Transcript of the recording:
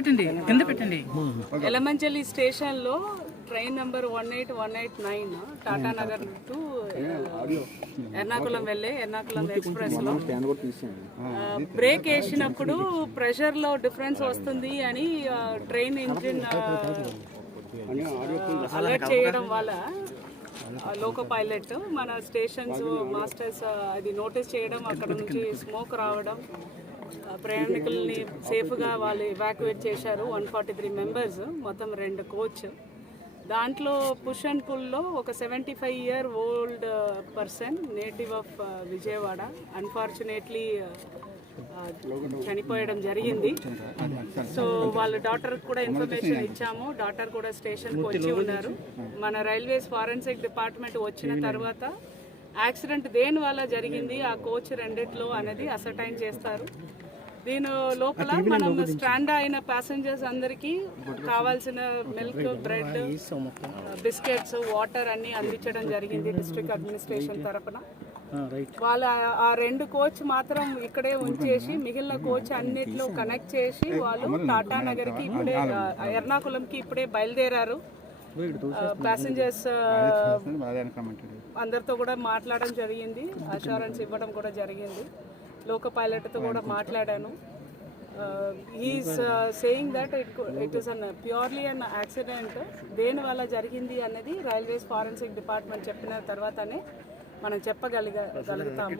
పెట్టండి. ఎలమంచలి స్టేషన్లో train number 18189 Tatanagar to Ernakulam వెళ్ళే ఎర్నాకుళం ఎక్స్ప్రెస్లో బ్రేక్ వేసినప్పుడు ప్రెషర్లో డిఫరెన్స్ వస్తుంది అని ట్రైన్ ఇంజిన్ అలర్ట్ చేయడం వల్ల లోకో పైలట్ మన స్టేషన్స్ మాస్టర్స్ అది నోటీస్ చేయడం, అక్కడ నుంచి స్మోక్ రావడం, ప్రయాణికుల్ని సేఫ్గా వాళ్ళు ఎవాక్యుయేట్ చేశారు. 143 మెంబర్స్, మొత్తం 2 కోచ్. దాంట్లో పుష్ అండ్ పుల్లో ఒక 75-year old person native of Vijayawada unfortunately చనిపోయడం జరిగింది. సో వాళ్ళ డాక్టర్కి కూడా ఇన్ఫర్మేషన్ ఇచ్చాము. డాక్టర్ కూడా స్టేషన్కి వచ్చి ఉన్నారు. మన రైల్వేస్ ఫారెన్సిక్ డిపార్ట్మెంట్ వచ్చిన తర్వాత యాక్సిడెంట్ దేని వల్ల జరిగింది, ఆ కోచ్ రెండిట్లో అనేది అసర్టైన్ చేస్తారు. దీని లోపల మనం స్ట్రాండ్ అయిన ప్యాసింజర్స్ అందరికీ కావాల్సిన మిల్క్, బ్రెడ్, బిస్కెట్స్, వాటర్ అన్ని అందించడం జరిగింది డిస్ట్రిక్ట్ అడ్మినిస్ట్రేషన్ తరఫున. వాళ్ళ ఆ 2 కోచ్ మాత్రం ఇక్కడే ఉంచేసి మిగిలిన కోచ్ అన్నిట్లో కనెక్ట్ చేసి వాళ్ళు టాటానగర్కి ఇప్పుడే ఎర్నాకుళంకి ఇప్పుడే బయలుదేరారు. ప్యాసింజర్స్ అందరితో కూడా మాట్లాడడం జరిగింది, అష్యూరెన్స్ ఇవ్వడం కూడా జరిగింది. లోకో పైలట్తో కూడా మాట్లాడాను. Is saying that it is an purely an accident. దేని వల్ల జరిగింది అనేది రైల్వేస్ ఫారెన్సిక్ డిపార్ట్మెంట్ చెప్పిన తర్వాతనే మనం చెప్పగలుగుతాము.